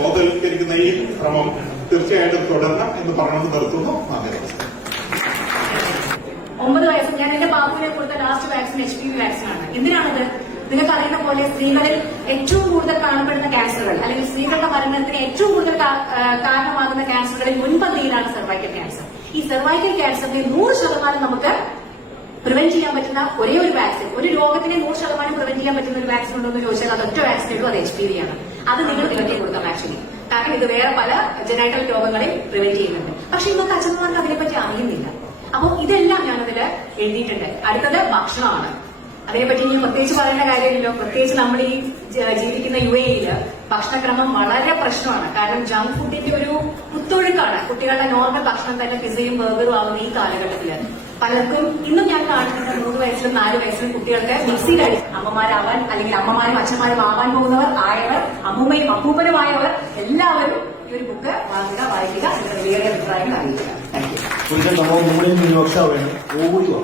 ബോധവൽക്കരിക്കുന്ന ഈ ശ്രമം തീർച്ചയായിട്ടും തുടരണം എന്ന് പറഞ്ഞുകൊണ്ട് നിർത്തുന്നു. നന്ദി. 9 വയസ്സ് ഞാൻ എന്റെ ബാബുവിനെ കൊടുത്ത ലാസ്റ്റ് വാക്സിൻ HPV വാക്സിനാണ്. എന്തിനാണത്? നിങ്ങൾക്ക് അറിയുന്ന പോലെ സ്ത്രീകളിൽ ഏറ്റവും കൂടുതൽ കാണപ്പെടുന്ന ക്യാൻസറുകൾ അല്ലെങ്കിൽ സ്ത്രീകളുടെ മരണത്തിന് ഏറ്റവും കൂടുതൽ കാരണമാകുന്ന ക്യാൻസറുകളിൽ മുൻപന്തിയിലാണ് സെർവൈക്കൽ ക്യാൻസർ. ഈ സെർവൈക്കൽ ക്യാൻസറിനെ 100% നമുക്ക് പ്രിവെന്റ് ചെയ്യാൻ പറ്റുന്ന ഒരേ ഒരു വാക്സിൻ, ഒരു രോഗത്തിനെ 100% പ്രിവെന്റ് ചെയ്യാൻ പറ്റുന്ന ഒരു വാക്സിൻ ഉണ്ടോ എന്ന് ചോദിച്ചാൽ അത് ഒറ്റ വാക്സിൻ ഉള്ളൂ, അത് HPV ആണ്. അത് നിങ്ങൾ തിരക്കി കൊടുക്കാം ആക്ച്വലി. കാരണം ഇത് വേറെ പല ജനൈറ്റൽ രോഗങ്ങളെ പ്രിവെന്റ് ചെയ്യുന്നുണ്ട്. പക്ഷെ ഇന്നത്തെ അച്ഛന്മാർക്ക് അതിനെപ്പറ്റി അറിയുന്നില്ല. അപ്പോൾ ഇതെല്ലാം ഞാനതിൽ എഴുതിയിട്ടുണ്ട്. അടുത്തത് ഭക്ഷണമാണ്. അതിനെപ്പറ്റി ഇനി പ്രത്യേകിച്ച് പറയേണ്ട കാര്യമില്ലല്ലോ. പ്രത്യേകിച്ച് നമ്മൾ ഈ ജീവിക്കുന്ന UAE ഭക്ഷണക്രമം വളരെ പ്രശ്നമാണ്. കാരണം ജങ്ക് ഫുഡിന്റെ ഒരു കുത്തൊഴുക്കാണ്. കുട്ടികളുടെ നോർമൽ ഭക്ഷണം തന്നെ പിസയും ബർഗറും ആവുന്ന ഈ കാലഘട്ടത്തില് പലർക്കും ഇന്നും ഞാൻ കാണുന്നത് 3 വയസ്സിലും 4 വയസ്സിലും കുട്ടികൾക്ക് മിക്സിയിൽ അടി അമ്മമാരാവാൻ അല്ലെങ്കിൽ അമ്മമാരും അച്ഛന്മാരും ആവാൻ പോകുന്നവർ ആയവർ അമ്മൂമ്മയും അപ്പൂപ്പനുമായവർ എല്ലാവരും ഈ ഒരു ബുക്ക് വായിക്കുക. നിങ്ങളുടെ വലിയ അഭിപ്രായങ്ങൾ അറിയിക്കുക. Thank you.